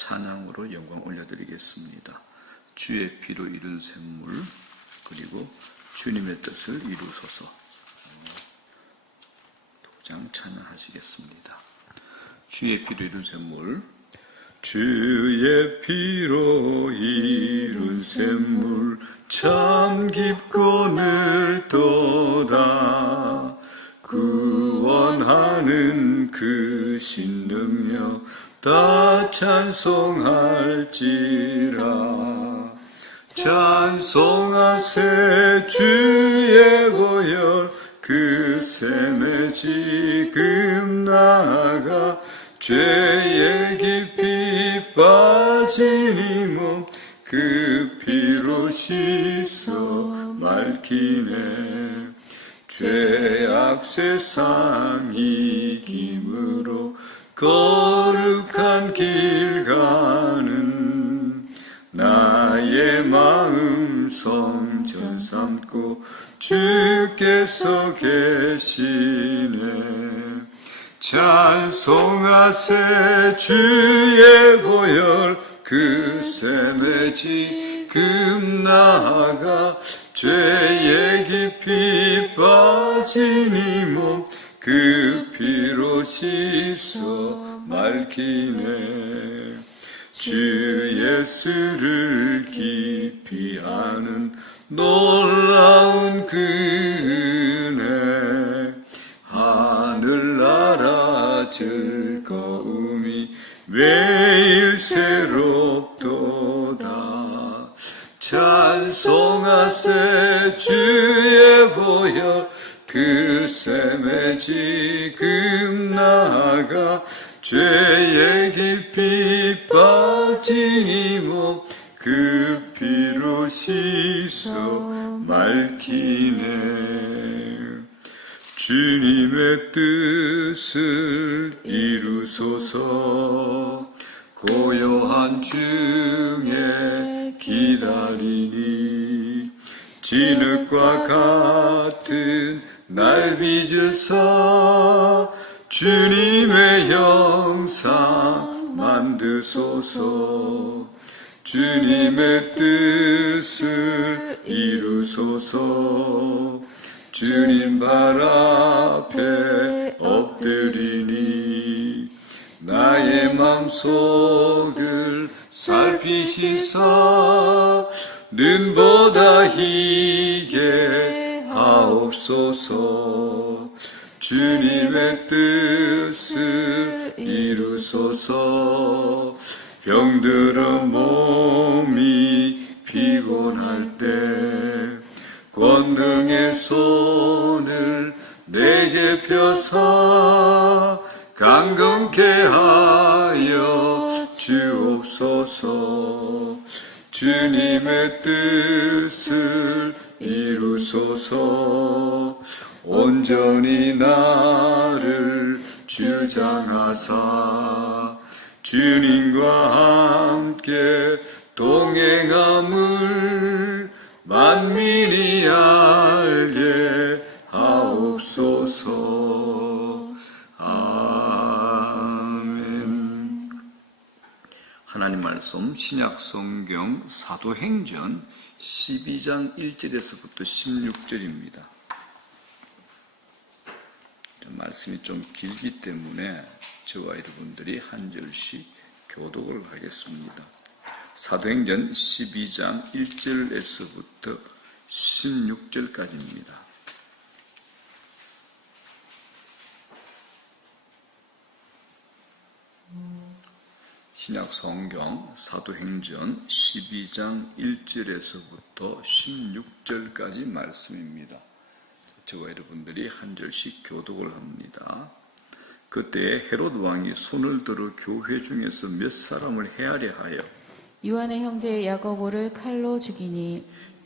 찬양으로 영광 올려드리겠습니다. 주의 피로 이룬 샘물, 그리고 주님의 뜻을 이루소서. 도장 찬양하시겠습니다. 주의 피로 이룬 샘물. 주의 피로 이룬 샘물 참 깊고 넓도다. 구원하는 그 신능력 다 찬송할지라. 찬송하세 주의 보혈 그 샘에 지금 나아가 죄에 깊이 빠진 이 몸 그 피로 씻어 맑히네. 죄악 세상 이김으로 거룩한 길 가는 나의 마음 성전 삼고 주께서 계시네. 찬송하세 주의 보혈 그 샘에 지금 나아가 죄에 깊이 빠진 이 몸 그 피로 씻어 맑히네. 주 예수를 깊이 아는 놀라운 그 은혜, 하늘나라 즐거움이 매일 새롭도다. 찬송하세 주의 보혈 그 샘에 지금 나아가 죄에 깊이 빠진 이 몸 그 피로 씻어 맑히네. 주님의 뜻을 이루소서. 고요한 중에 기다리니 진흙과 같은 날 빚으사 주님의 형상 만드소서. 주님의 뜻을 이루소서. 주님 발 앞에 엎드리니 나의 맘속을 살피시사 눈보다 희게 하옵소서. 주님의 뜻을 이루소서. 병들은 몸이 피곤할 때 권능의 손을 내게 펴사 강건케 하여 주옵소서. 주님의 뜻을 이루소서. 온전히 나를 주장하사 주님과 함께 동행함을 만민이 알게 하옵소서. 아멘. 하나님 말씀 신약성경 사도행전 12장 1절에서부터 16절입니다. 말씀이 좀 길기 때문에 저와 여러분들이 한 절씩 교독을 하겠습니다. 사도행전 12장 1절에서부터 16절까지입니다. 신약성경 사도행전 12장 1절에서부터 16절까지 말씀입니다. 저와 여러분들이 한 절씩 교독을 합니다. 그때 헤롯 왕이 손을 들어 교회 중에서 몇 사람을 헤아려 하여 요한의 형제 야고보를 칼로 죽이니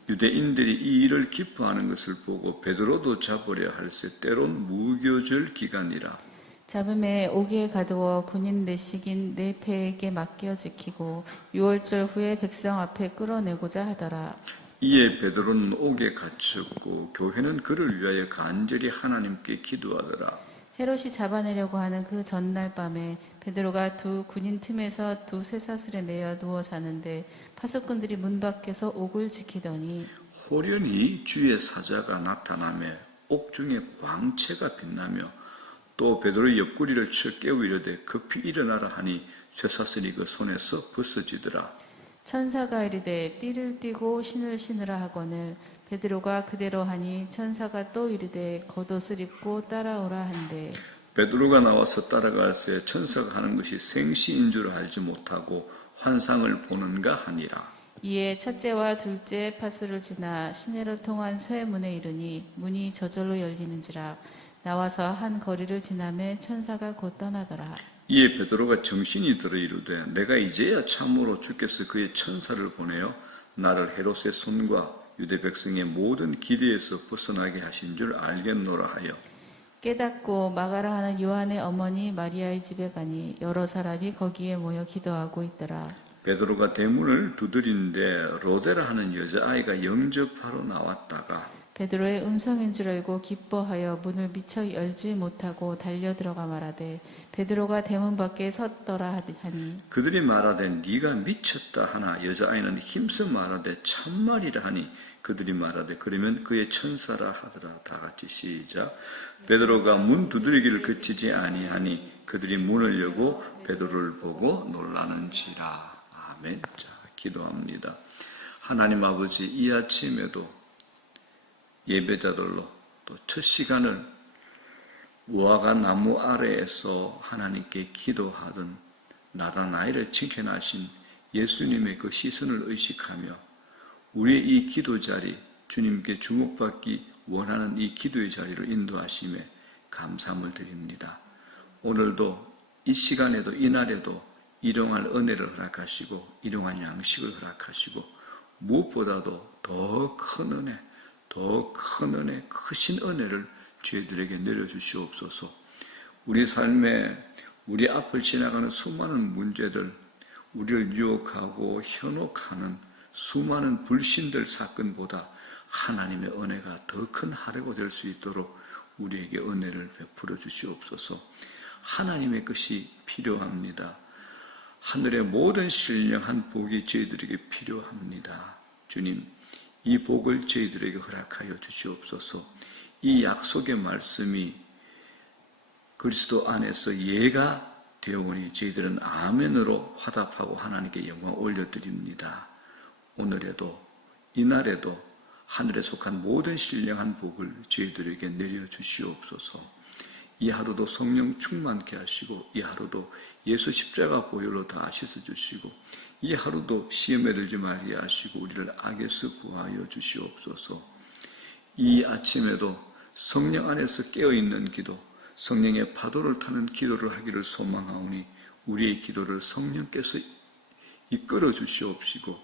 유대인들이 이 일을 기뻐하는 것을 보고 베드로도 잡으려 할세 때론 무교절 기간이라. 잡음에 옥에 가두어 군인 내식인 네페에게 맡겨 지키고 6월절 후에 백성 앞에 끌어내고자 하더라. 이에 베드로는 옥에 갇혔고 교회는 그를 위하여 간절히 하나님께 기도하더라. 헤롯이 잡아내려고 하는 그 전날 밤에 베드로가 두 군인 틈에서 두 쇠사슬에 매여 누워 자는데 파수꾼들이 문 밖에서 옥을 지키더니 호련히 주의 사자가 나타나며 옥중에 광채가 빛나며 또 베드로의 옆구리를 쳐 깨우 이르되 급히 일어나라 하니 쇠사슬이 그 손에서 벗어지더라. 천사가 이르되 띠를 띠고 신을 신으라 하거늘 베드로가 그대로 하니 천사가 또 이르되 겉옷을 입고 따라오라 한대. 베드로가 나와서 따라갈새 천사가 하는 것이 생시인 줄 알지 못하고 환상을 보는가 하니라. 이에 첫째와 둘째 파수를 지나 시내로 통한 쇠문에 이르니 문이 저절로 열리는지라. 나와서 한 거리를 지나매 천사가 곧 떠나더라. 이에 베드로가 정신이 들어 이르되 내가 이제야 참으로 주께서 그의 천사를 보내어 나를 헤롯의 손과 유대 백성의 모든 기대에서 벗어나게 하신 줄 알겠노라 하여 깨닫고 마가라 하는 요한의 어머니 마리아의 집에 가니 여러 사람이 거기에 모여 기도하고 있더라. 베드로가 대문을 두드리는데 로데라 하는 여자아이가 영접하러 나왔다가 베드로의 음성인 줄 알고 기뻐하여 문을 미처 열지 못하고 달려 들어가 말하되 베드로가 대문 밖에 섰더라 하니 그들이 말하되 네가 미쳤다 하나 여자아이는 힘써 말하되 참말이라 하니 그들이 말하되 그러면 그의 천사라 하더라. 다 같이 시작. 베드로가 문 두드리기를 그치지 아니하니 그들이 문을 열고 베드로를 보고 놀라는지라. 아멘. 자, 기도합니다. 하나님 아버지, 이 아침에도 예배자들로 또 첫 시간을 무화과 나무 아래에서 하나님께 기도하던 나다나엘을 칭찬하신 예수님의 그 시선을 의식하며 우리의 이 기도 자리, 주님께 주목받기 원하는 이 기도의 자리를 인도하심에 감사함을 드립니다. 오늘도 이 시간에도 이날에도 일용할 은혜를 허락하시고 일용할 양식을 허락하시고 무엇보다도 더 큰 은혜, 크신 은혜를 저희들에게 내려주시옵소서. 우리 삶에 우리 앞을 지나가는 수많은 문제들, 우리를 유혹하고 현혹하는 수많은 불신들 사건보다 하나님의 은혜가 더 큰 하루가 될 수 있도록 우리에게 은혜를 베풀어 주시옵소서. 하나님의 것이 필요합니다. 하늘의 모든 신령한 복이 저희들에게 필요합니다. 주님, 이 복을 저희들에게 허락하여 주시옵소서. 이 약속의 말씀이 그리스도 안에서 예가 되오니 저희들은 아멘으로 화답하고 하나님께 영광 올려드립니다. 오늘에도 이날에도 하늘에 속한 모든 신령한 복을 저희들에게 내려주시옵소서. 이 하루도 성령 충만케 하시고 이 하루도 예수 십자가 보혈로 다 씻어주시고 이 하루도 시험에 들지 말게 하시고 우리를 악에서 구하여 주시옵소서. 이 아침에도 성령 안에서 깨어있는 기도, 성령의 파도를 타는 기도를 하기를 소망하오니 우리의 기도를 성령께서 이끌어 주시옵시고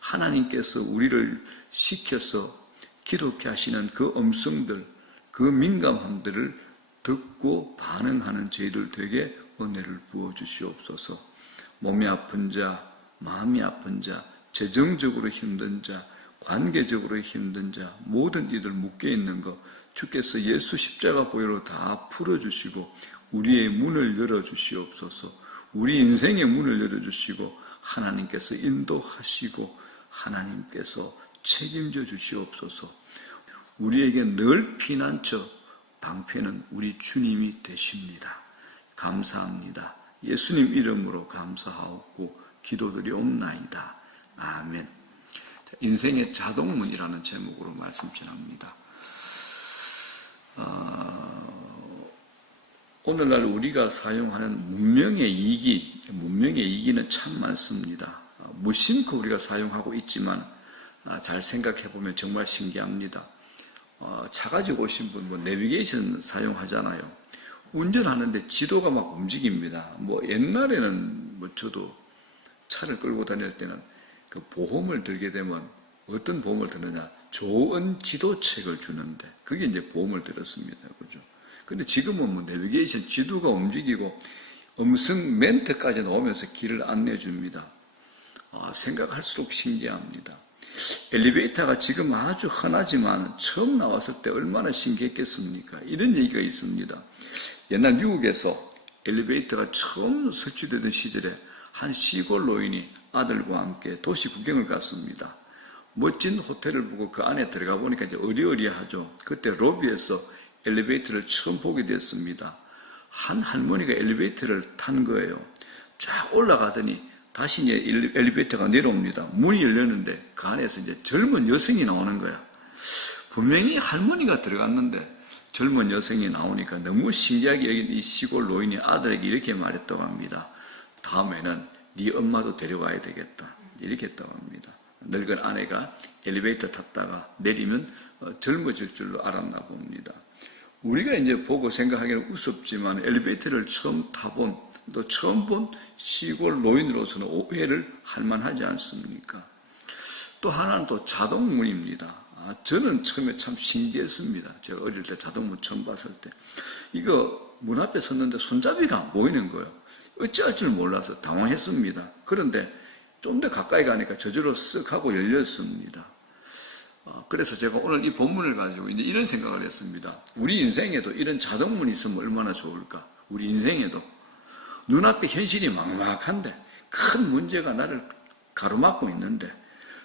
하나님께서 우리를 시켜서 기도케 하시는 그 음성들, 그 민감함들을 듣고 반응하는 저희들 되게 은혜를 부어 주시옵소서. 몸이 아픈 자, 마음이 아픈 자, 재정적으로 힘든 자, 관계적으로 힘든 자, 모든 이들 묶여있는 것 주께서 예수 십자가 보혈로 다 풀어주시고 우리의 문을 열어주시옵소서. 우리 인생의 문을 열어주시고 하나님께서 인도하시고 하나님께서 책임져 주시옵소서. 우리에게 늘 피난처, 방패는 우리 주님이 되십니다. 감사합니다. 예수님 이름으로 감사하옵고 기도드리옵나이다. 아멘. 인생의 자동문이라는 제목으로 말씀 전합니다. 오늘날 우리가 사용하는 문명의 이기는 참 많습니다. 무심코 우리가 사용하고 있지만 잘 생각해보면 정말 신기합니다. 차 가지고 오신 분 내비게이션 사용하잖아요. 운전하는데 지도가 막 움직입니다. 옛날에는 저도 차를 끌고 다닐 때는 그 보험을 들게 되면 어떤 보험을 드느냐? 좋은 지도책을 주는데 그게 이제 보험을 들었습니다. 그죠? 근데 지금은 내비게이션 지도가 움직이고 음성 멘트까지 나오면서 길을 안내해 줍니다. 생각할수록 신기합니다. 엘리베이터가 지금 아주 흔하지만 처음 나왔을 때 얼마나 신기했겠습니까? 이런 얘기가 있습니다. 옛날 미국에서 엘리베이터가 처음 설치되던 시절에 한 시골 노인이 아들과 함께 도시 구경을 갔습니다. 멋진 호텔을 보고 그 안에 들어가 보니까 이제 어리어리하죠. 그때 로비에서 엘리베이터를 처음 보게 됐습니다. 한 할머니가 엘리베이터를 탄 거예요. 쫙 올라가더니 다시 이제 엘리베이터가 내려옵니다. 문이 열렸는데 그 안에서 이제 젊은 여성이 나오는 거야. 분명히 할머니가 들어갔는데 젊은 여성이 나오니까 너무 신기하게 여긴 이 시골 노인이 아들에게 이렇게 말했다고 합니다. 다음에는 네 엄마도 데려와야 되겠다. 이렇게 했다고 합니다. 늙은 아내가 엘리베이터 탔다가 내리면 젊어질 줄로 알았나 봅니다. 우리가 이제 보고 생각하기는 우습지만 엘리베이터를 처음 타본 또 처음 본 시골 노인으로서는 오해를 할 만하지 않습니까? 또 하나는 또 자동문입니다. 저는 처음에 참 신기했습니다. 제가 어릴 때 자동문 처음 봤을 때 이거 문 앞에 섰는데 손잡이가 안 보이는 거예요. 어찌할 줄 몰라서 당황했습니다. 그런데 좀 더 가까이 가니까 저절로 쓱 하고 열렸습니다. 그래서 제가 오늘 이 본문을 가지고 이제 이런 생각을 했습니다. 우리 인생에도 이런 자동문이 있으면 얼마나 좋을까? 우리 인생에도 눈앞에 현실이 막막한데 큰 문제가 나를 가로막고 있는데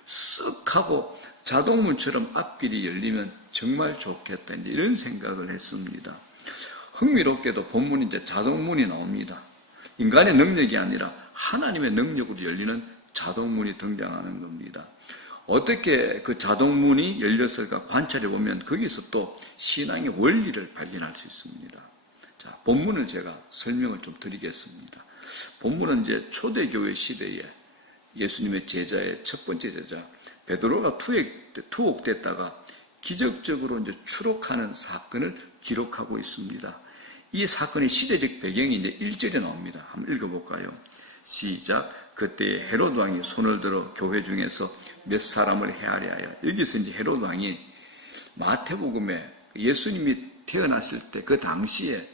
쓱 하고 자동문처럼 앞길이 열리면 정말 좋겠다. 이제 이런 생각을 했습니다. 흥미롭게도 본문이 이제 자동문이 나옵니다. 인간의 능력이 아니라 하나님의 능력으로 열리는 자동문이 등장하는 겁니다. 어떻게 그 자동문이 열렸을까 관찰해 보면 거기서 또 신앙의 원리를 발견할 수 있습니다. 자, 본문을 제가 설명을 좀 드리겠습니다. 본문은 이제 초대교회 시대에 예수님의 제자의 첫 번째 제자 베드로가 투옥됐다가 기적적으로 이제 추록하는 사건을 기록하고 있습니다. 이 사건의 시대적 배경이 이제 1절에 나옵니다. 한번 읽어볼까요? 시작. 그때 헤롯 왕이 손을 들어 교회 중에서 몇 사람을 헤아려 하여, 여기서 이제 헤롯 왕이 마태복음에 예수님이 태어났을 때 그 당시에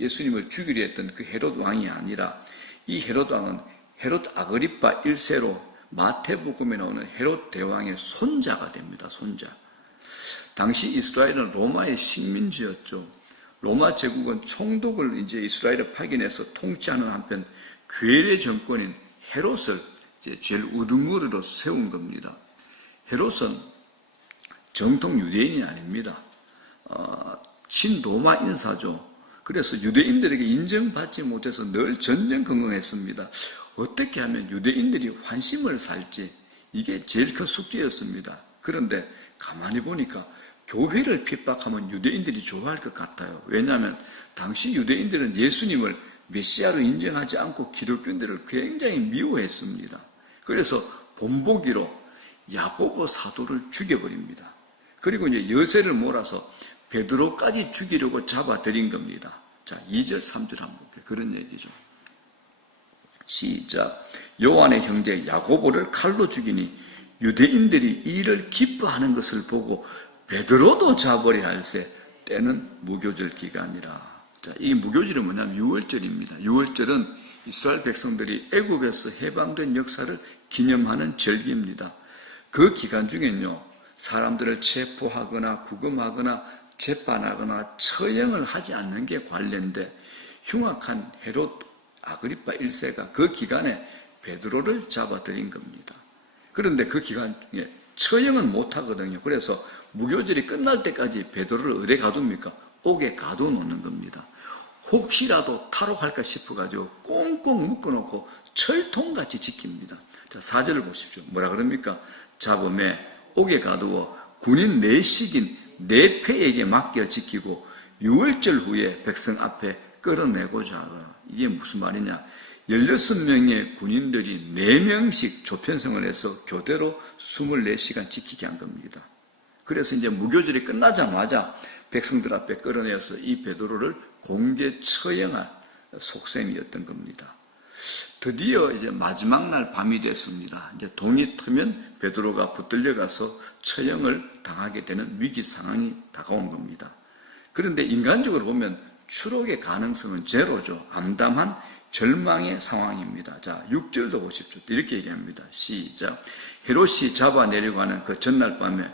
예수님을 죽이려 했던 그 헤롯 왕이 아니라 이 헤롯 왕은 헤롯 아그리파 1세로 마태복음에 나오는 헤롯 대왕의 손자가 됩니다. 손자. 당시 이스라엘은 로마의 식민지였죠. 로마 제국은 총독을 이제 이스라엘에 파견해서 통치하는 한편 괴뢰 정권인 헤롯을 이제 제일 우두머리로 세운 겁니다. 헤롯은 정통 유대인이 아닙니다. 친로마 인사죠. 그래서 유대인들에게 인정받지 못해서 늘 전전긍긍했습니다. 어떻게 하면 유대인들이 환심을 살지, 이게 제일 큰 숙제였습니다. 그런데 가만히 보니까 교회를 핍박하면 유대인들이 좋아할 것 같아요. 왜냐하면 당시 유대인들은 예수님을 메시아로 인정하지 않고 기독교인들을 굉장히 미워했습니다. 그래서 본보기로 야고보 사도를 죽여버립니다. 그리고 이제 여세를 몰아서 베드로까지 죽이려고 잡아들인 겁니다. 자, 2절, 3절 한번 볼게요. 그런 얘기죠. 시작. 요한의 형제 야고보를 칼로 죽이니 유대인들이 이 일을 기뻐하는 것을 보고 베드로도 잡으려 할세 때는 무교절 기간이라. 자, 이 무교절은 뭐냐면 6월절입니다. 6월절은 이스라엘 백성들이 애굽에서 해방된 역사를 기념하는 절기입니다. 그 기간 중엔요, 사람들을 체포하거나 구금하거나 재판하거나 처형을 하지 않는 게 관례인데 흉악한 헤롯 아그리파 1세가 그 기간에 베드로를 잡아들인 겁니다. 그런데 그 기간 중에 처형은 못하거든요. 그래서 무교절이 끝날 때까지 베드로를 어디에 가둡니까? 옥에 가둬놓는 겁니다. 혹시라도 탈옥할까 싶어가지고 꽁꽁 묶어놓고 철통같이 지킵니다. 자, 4절을 보십시오. 뭐라 그럽니까? 잡음에 옥에 가두어 군인 내식인 내패에게 맡겨 지키고 6월절 후에 백성 앞에 끌어내고자 하라. 이게 무슨 말이냐? 16명의 군인들이 4명씩 조편성을 해서 교대로 24시간 지키게 한 겁니다. 그래서 이제 무교절이 끝나자마자 백성들 앞에 끌어내어서 이 베드로를 공개 처형할 속셈이었던 겁니다. 드디어 이제 마지막 날 밤이 됐습니다. 이제 동이 트면 베드로가 붙들려가서 처형을 당하게 되는 위기 상황이 다가온 겁니다. 그런데 인간적으로 보면 추록의 가능성은 제로죠. 암담한 절망의 상황입니다. 자, 6절도 보십시오. 이렇게 얘기합니다. 시작. 헤롯이 잡아내려고 하는 그 전날 밤에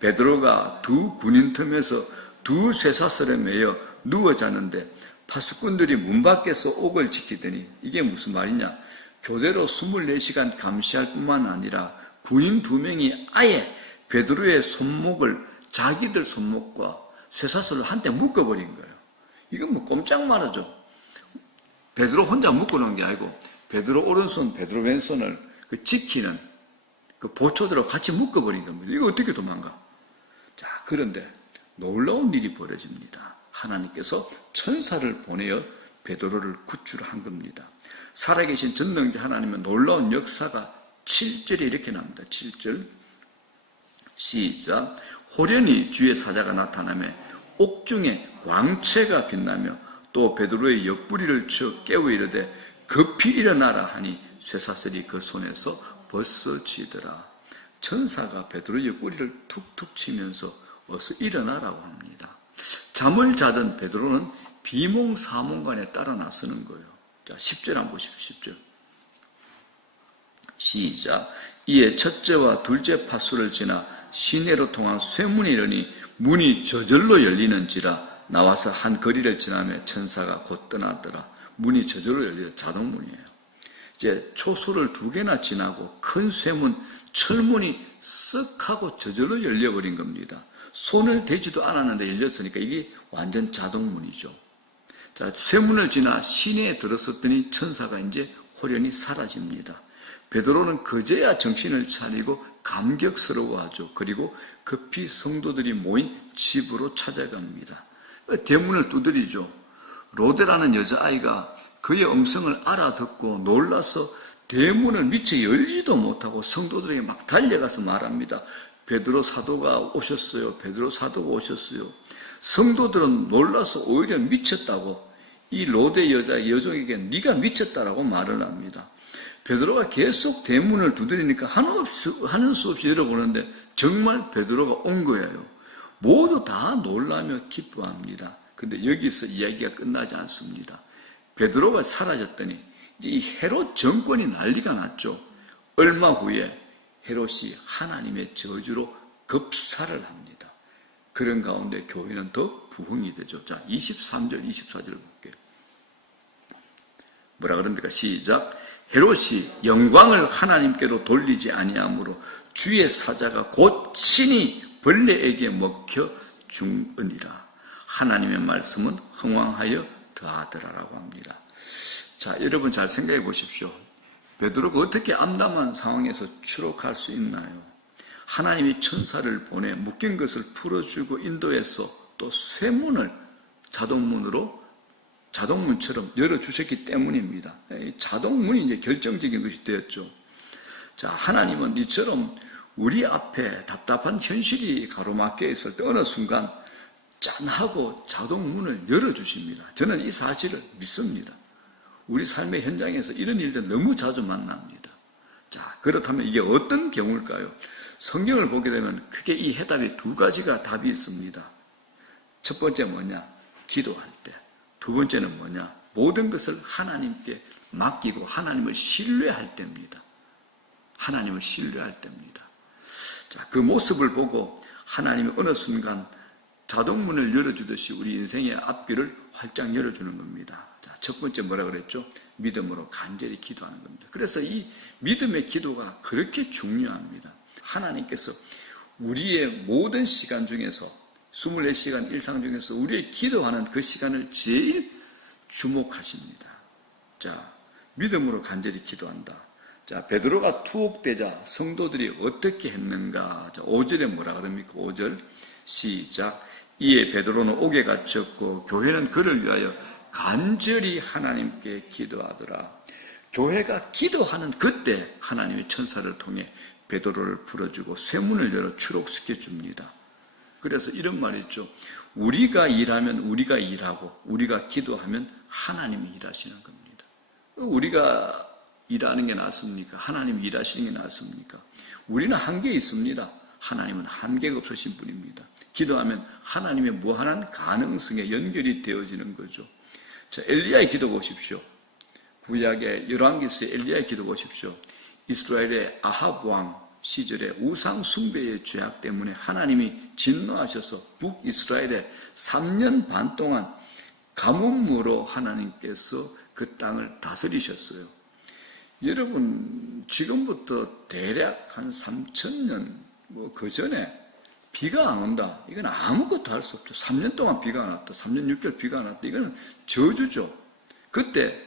베드로가 두 군인 틈에서 두 쇠사슬에 매여 누워 자는데 파수꾼들이 문 밖에서 옥을 지키더니 이게 무슨 말이냐? 교대로 24시간 감시할 뿐만 아니라 군인 2명이 아예 베드로의 손목을 자기들 손목과 쇠사슬로 한때 묶어버린 거예요. 이건 뭐 꼼짝 말하죠. 베드로 혼자 묶어놓은 게 아니고 베드로 오른손, 베드로 왼손을 지키는 그 보초대로 같이 묶어버린 겁니다. 이거 어떻게 도망가? 자, 그런데 놀라운 일이 벌어집니다. 하나님께서 천사를 보내어 베드로를 구출한 겁니다. 살아계신 전능자 하나님의 놀라운 역사가 7절에 이렇게 나옵니다. 7절 시작. 호련히 주의 사자가 나타나며 옥중에 광채가 빛나며 또 베드로의 옆구리를 쳐 깨워 이르되 급히 일어나라 하니 쇠사슬이 그 손에서 벗어지더라. 천사가 베드로의 옆구리를 툭툭 치면서 어서 일어나라고 합니다. 잠을 자던 베드로는 비몽사몽간에 따라 나서는 거예요. 자, 10절 한번 보십시오. 10절 시작. 이에 첫째와 둘째 파수를 지나 시내로 통한 쇠문이 이르니 문이 저절로 열리는지라 나와서 한 거리를 지나며 천사가 곧 떠나더라. 문이 저절로 열리는 자동문이에요. 이제 초소를 2개나 지나고 큰 쇠문, 철문이 쓱 하고 저절로 열려버린 겁니다. 손을 대지도 않았는데 열렸으니까 이게 완전 자동문이죠. 자, 쇠문을 지나 시내에 들었었더니 천사가 이제 호련히 사라집니다. 베드로는 그제야 정신을 차리고 감격스러워하죠. 그리고 급히 성도들이 모인 집으로 찾아갑니다. 대문을 두드리죠. 로데라는 여자아이가 그의 음성을 알아듣고 놀라서 대문을 미처 열지도 못하고 성도들에게 막 달려가서 말합니다. 베드로 사도가 오셨어요. 베드로 사도가 오셨어요. 성도들은 놀라서 오히려 미쳤다고 이 로데 여종에게 네가 미쳤다라고 말을 합니다. 베드로가 계속 대문을 두드리니까 하는 수 없이 열어보는데 정말 베드로가 온 거예요. 모두 다 놀라며 기뻐합니다. 근데 여기서 이야기가 끝나지 않습니다. 베드로가 사라졌더니 이제 이 헤롯 정권이 난리가 났죠. 얼마 후에 헤롯이 하나님의 저주로 급사를 합니다. 그런 가운데 교회는 더 부흥이 되죠. 자, 23절, 24절을 볼게요. 뭐라 그럽니까? 시작. 헤롯이 영광을 하나님께로 돌리지 아니하므로 주의 사자가 곧 친히 벌레에게 먹혀 죽으니라. 하나님의 말씀은 흥왕하여 더하더라라고 합니다. 자, 여러분 잘 생각해 보십시오. 베드로가 어떻게 암담한 상황에서 추록할 수 있나요? 하나님이 천사를 보내 묶인 것을 풀어주고 인도해서 또 쇠문을 자동문처럼 열어주셨기 때문입니다. 자동문이 이제 결정적인 것이 되었죠. 자, 하나님은 이처럼 우리 앞에 답답한 현실이 가로막혀 있을 때 어느 순간 짠하고 자동문을 열어주십니다. 저는 이 사실을 믿습니다. 우리 삶의 현장에서 이런 일들 너무 자주 만납니다. 자, 그렇다면 이게 어떤 경우일까요? 성경을 보게 되면 크게 이 해답이 2가지가 답이 있습니다. 첫 번째 뭐냐? 기도할 때. 두 번째는 뭐냐? 모든 것을 하나님께 맡기고 하나님을 신뢰할 때입니다. 하나님을 신뢰할 때입니다. 자, 그 모습을 보고 하나님이 어느 순간 자동문을 열어주듯이 우리 인생의 앞길을 활짝 열어주는 겁니다. 자, 첫 번째 뭐라 그랬죠? 믿음으로 간절히 기도하는 겁니다. 그래서 이 믿음의 기도가 그렇게 중요합니다. 하나님께서 우리의 모든 시간 중에서 24시간 일상 중에서 우리의 기도하는 그 시간을 제일 주목하십니다. 자, 믿음으로 간절히 기도한다. 자, 베드로가 투옥되자 성도들이 어떻게 했는가? 자, 5절에 뭐라 그럽니까? 5절 시작. 이에 베드로는 옥에 갇혔고 교회는 그를 위하여 간절히 하나님께 기도하더라. 교회가 기도하는 그때 하나님의 천사를 통해 베드로를 풀어주고 쇠문을 열어 추록시켜 줍니다. 그래서 이런 말이 있죠. 우리가 일하면 우리가 일하고 우리가 기도하면 하나님이 일하시는 겁니다. 우리가 일하는 게 낫습니까? 하나님이 일하시는 게 낫습니까? 우리는 한계 있습니다. 하나님은 한계가 없으신 분입니다. 기도하면 하나님의 무한한 가능성에 연결이 되어지는 거죠. 자, 엘리야의 기도 보십시오. 구약의 열왕기서의 엘리야의 기도 보십시오. 이스라엘의 아합 왕 시절에 우상 숭배의 죄악 때문에 하나님이 진노하셔서 북이스라엘에 3년 반 동안 가뭄으로 하나님께서 그 땅을 다스리셨어요. 여러분, 지금부터 대략 한 3,000년 그 전에 비가 안 온다. 이건 아무것도 할 수 없죠. 3년 동안 비가 안 왔다. 3년 6개월 비가 안 왔다. 이거는 저주죠. 그때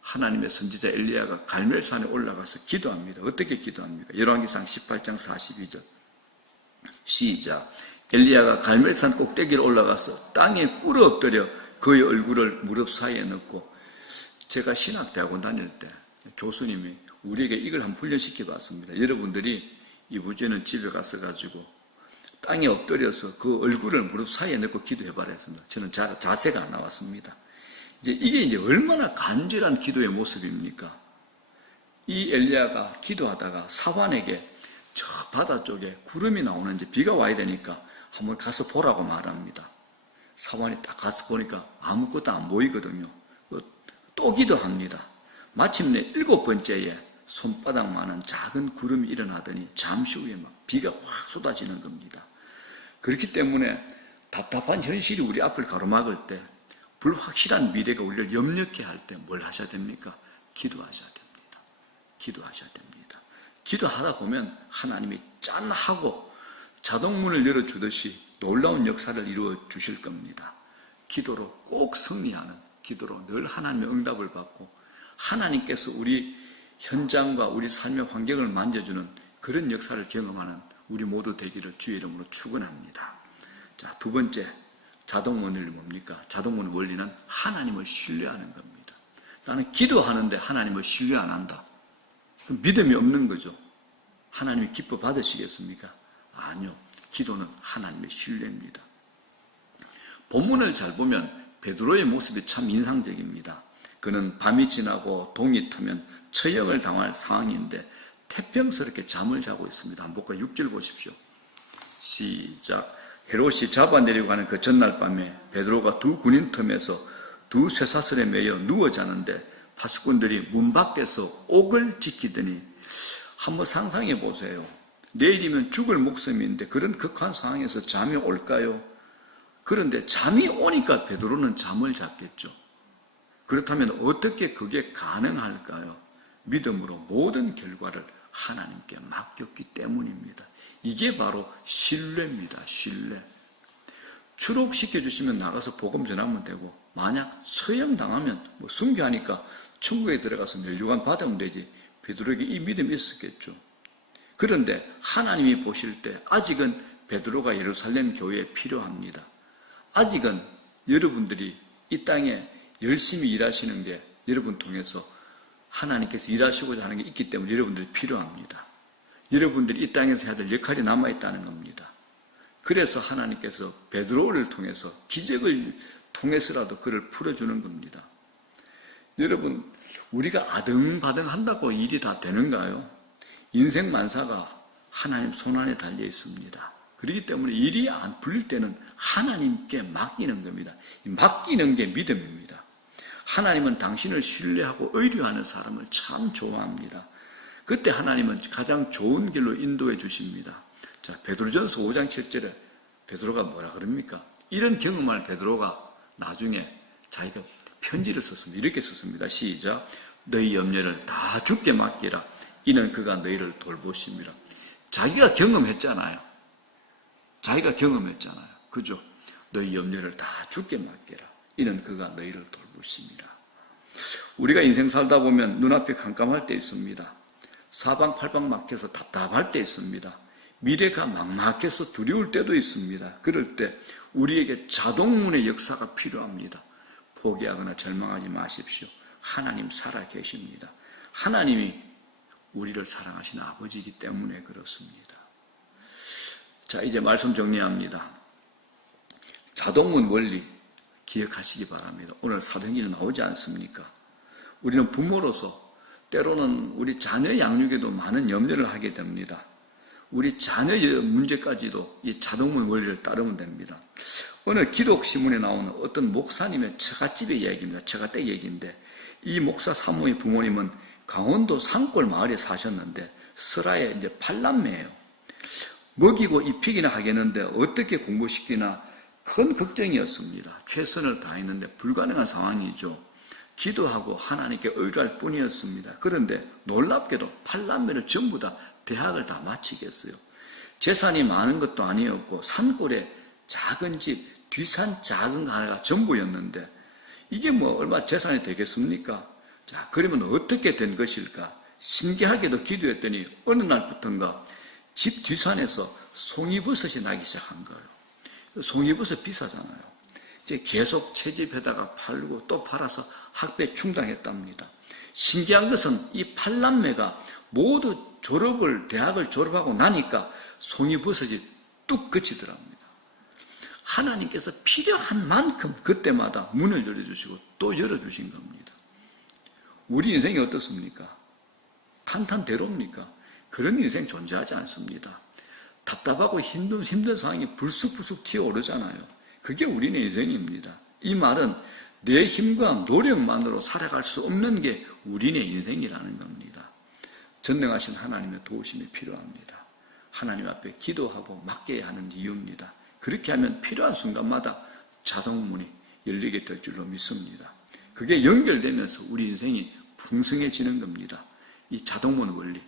하나님의 선지자 엘리야가 갈멜산에 올라가서 기도합니다. 어떻게 기도합니까? 열왕기상 18장 42절. 시작. 엘리야가 갈멜산 꼭대기로 올라가서 땅에 꿇어 엎드려 그의 얼굴을 무릎 사이에 넣고, 제가 신학대학원 다닐 때 교수님이 우리에게 이걸 한번 훈련시켜 봤습니다. 여러분들이 이부주에는 집에 가서 가지고 땅에 엎드려서 그 얼굴을 무릎 사이에 넣고 기도해 봐라 했습니다. 저는 자세가 안 나왔습니다. 이게 얼마나 간절한 기도의 모습입니까? 이 엘리야가 기도하다가 사환에게 저 바다 쪽에 구름이 나오는지 비가 와야 되니까 한번 가서 보라고 말합니다. 사환이 딱 가서 보니까 아무것도 안 보이거든요. 또 기도합니다. 마침내 7번째에 손바닥만한 작은 구름이 일어나더니 잠시 후에 막 비가 확 쏟아지는 겁니다. 그렇기 때문에 답답한 현실이 우리 앞을 가로막을 때, 불확실한 미래가 우리를 염려케 할 때 뭘 하셔야 됩니까? 기도하셔야 됩니다. 기도하셔야 됩니다. 기도하다 보면 하나님이 짠 하고 자동문을 열어주듯이 놀라운 역사를 이루어 주실 겁니다. 기도로 꼭 승리하는, 기도로 늘 하나님의 응답을 받고 하나님께서 우리 현장과 우리 삶의 환경을 만져주는 그런 역사를 경험하는 우리 모두 되기를 주의 이름으로 축원합니다. 자, 두 번째, 자동문 원리 뭡니까? 자동문 원리는 하나님을 신뢰하는 겁니다. 나는 기도하는데 하나님을 신뢰 안 한다. 그럼 믿음이 없는 거죠. 하나님이 기뻐 받으시겠습니까? 아니요. 기도는 하나님의 신뢰입니다. 본문을 잘 보면 베드로의 모습이 참 인상적입니다. 그는 밤이 지나고 동이 트면 처형을 당할 상황인데 태평스럽게 잠을 자고 있습니다. 한번 볼까요? 6절 보십시오. 시작. 헤롯이 잡아내려고 하는 그 전날 밤에 베드로가 두 군인 틈에서 두 쇠사슬에 매여 누워 자는데 파수꾼들이 문 밖에서 옥을 지키더니, 한번 상상해 보세요. 내일이면 죽을 목숨인데 그런 극한 상황에서 잠이 올까요? 그런데 잠이 오니까 베드로는 잠을 잤겠죠. 그렇다면 어떻게 그게 가능할까요? 믿음으로 모든 결과를 하나님께 맡겼기 때문입니다. 이게 바로 신뢰입니다. 신뢰. 추록시켜 주시면 나가서 복음 전하면 되고, 만약 처형당하면 순교하니까 천국에 들어가서 멸류관 받으면 되지, 베드로에게 이 믿음이 있었겠죠. 그런데 하나님이 보실 때 아직은 베드로가 예루살렘 교회에 필요합니다. 아직은 여러분들이 이 땅에 열심히 일하시는 게 여러분 통해서 하나님께서 일하시고자 하는 게 있기 때문에 여러분들이 필요합니다. 여러분들이 이 땅에서 해야 될 역할이 남아있다는 겁니다. 그래서 하나님께서 베드로를 통해서, 기적을 통해서라도 그를 풀어주는 겁니다. 여러분, 우리가 아등바등 한다고 일이 다 되는가요? 인생 만사가 하나님 손안에 달려 있습니다. 그렇기 때문에 일이 안 풀릴 때는 하나님께 맡기는 겁니다. 맡기는 게 믿음입니다. 하나님은 당신을 신뢰하고 의뢰하는 사람을 참 좋아합니다. 그때 하나님은 가장 좋은 길로 인도해 주십니다. 자, 베드로전서 5장 7절에 베드로가 뭐라 그럽니까? 이런 경험할 베드로가 나중에 자기가 편지를 썼습니다. 이렇게 썼습니다. 시작. 너희 염려를 다 주께 맡기라. 이는 그가 너희를 돌보심이라. 자기가 경험했잖아요. 자기가 경험했잖아요. 그죠? 너희 염려를 다 주께 맡기라. 이는 그가 너희를 돌보심이라. 우리가 인생 살다 보면 눈앞이 깜깜할 때 있습니다. 사방팔방 막혀서 답답할 때 있습니다. 미래가 막막해서 두려울 때도 있습니다. 그럴 때 우리에게 자동문의 역사가 필요합니다. 포기하거나 절망하지 마십시오. 하나님 살아 계십니다. 하나님이 우리를 사랑하시는 아버지이기 때문에 그렇습니다. 자, 이제 말씀 정리합니다. 자동문 원리 기억하시기 바랍니다. 오늘 사도행전에 나오지 않습니까? 우리는 부모로서 때로는 우리 자녀 양육에도 많은 염려를 하게 됩니다. 우리 자녀의 문제까지도 이 자동문 원리를 따르면 됩니다. 어느 기독신문에 나오는 어떤 목사님의 처갓집의 이야기입니다. 처가댁 얘기인데, 이 목사 사모의 부모님은 강원도 산골 마을에 사셨는데 설화에 이제 8남매예요. 먹이고 입히기나 하겠는데 어떻게 공부시키나 큰 걱정이었습니다. 최선을 다했는데 불가능한 상황이죠. 기도하고 하나님께 의뢰할 뿐이었습니다. 그런데 놀랍게도 8남매를 전부 다 대학을 다 마치겠어요. 재산이 많은 것도 아니었고 산골에 작은 집, 뒷산 작은 거 하나가 전부였는데 이게 뭐 얼마 재산이 되겠습니까? 자, 그러면 어떻게 된 것일까? 신기하게도 기도했더니 어느 날부터인가 집 뒷산에서 송이버섯이 나기 시작한 거예요. 송이버섯 비싸잖아요. 이제 계속 채집해다가 팔고 또 팔아서 학비에 충당했답니다. 신기한 것은 이 8남매가 모두 대학을 졸업하고 나니까 송이버섯이 뚝 그치더랍니다. 하나님께서 필요한 만큼 그때마다 문을 열어주시고 또 열어주신 겁니다. 우리 인생이 어떻습니까? 탄탄대로입니까? 그런 인생 존재하지 않습니다. 답답하고 힘든 상황이 불쑥불쑥 튀어오르잖아요. 그게 우리의 인생입니다. 이 말은 내 힘과 노력만으로 살아갈 수 없는 게 우리의 인생이라는 겁니다. 전능하신 하나님의 도우심이 필요합니다. 하나님 앞에 기도하고 맡겨야 하는 이유입니다. 그렇게 하면 필요한 순간마다 자동문이 열리게 될 줄로 믿습니다. 그게 연결되면서 우리 인생이 풍성해지는 겁니다. 이 자동문 원리,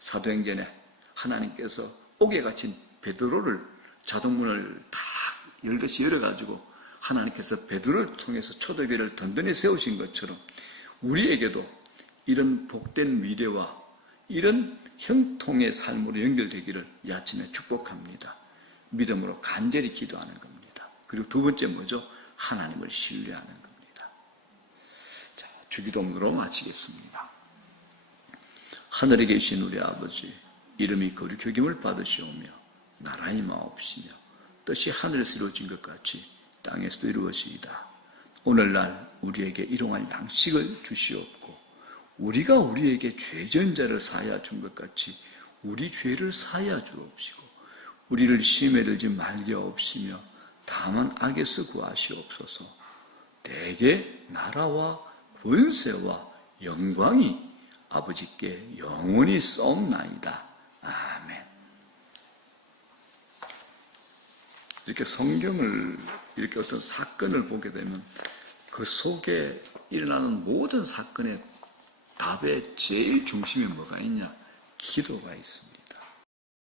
사도행전에 하나님께서 옥에 갇힌 베드로를 자동문을 다 열듯이 열어가지고 하나님께서 베드로를 통해서 초대교회를 든든히 세우신 것처럼 우리에게도 이런 복된 미래와 이런 형통의 삶으로 연결되기를 이 아침에 축복합니다. 믿음으로 간절히 기도하는 겁니다. 그리고 두 번째 뭐죠? 하나님을 신뢰하는 겁니다. 자, 주기도문으로 마치겠습니다. 하늘에 계신 우리 아버지, 이름이 거룩히 여김을 받으시오며 나라의 마옵시며 뜻이 하늘에서 이루어진 것 같이 땅에서도 이루어지이다. 오늘날 우리에게 일용할 양식을 주시옵고 우리가 우리에게 죄전자를 사하여 준 것 같이 우리 죄를 사하여 주옵시고 우리를 시험에 들지 말게 하옵시며 다만 악에서 구하시옵소서. 대개 나라와 권세와 영광이 아버지께 영원히 싸움나이다. 아멘. 이렇게 성경을 이렇게 어떤 사건을 보게 되면 그 속에 일어나는 모든 사건의 답의 제일 중심에 뭐가 있냐? 기도가 있습니다.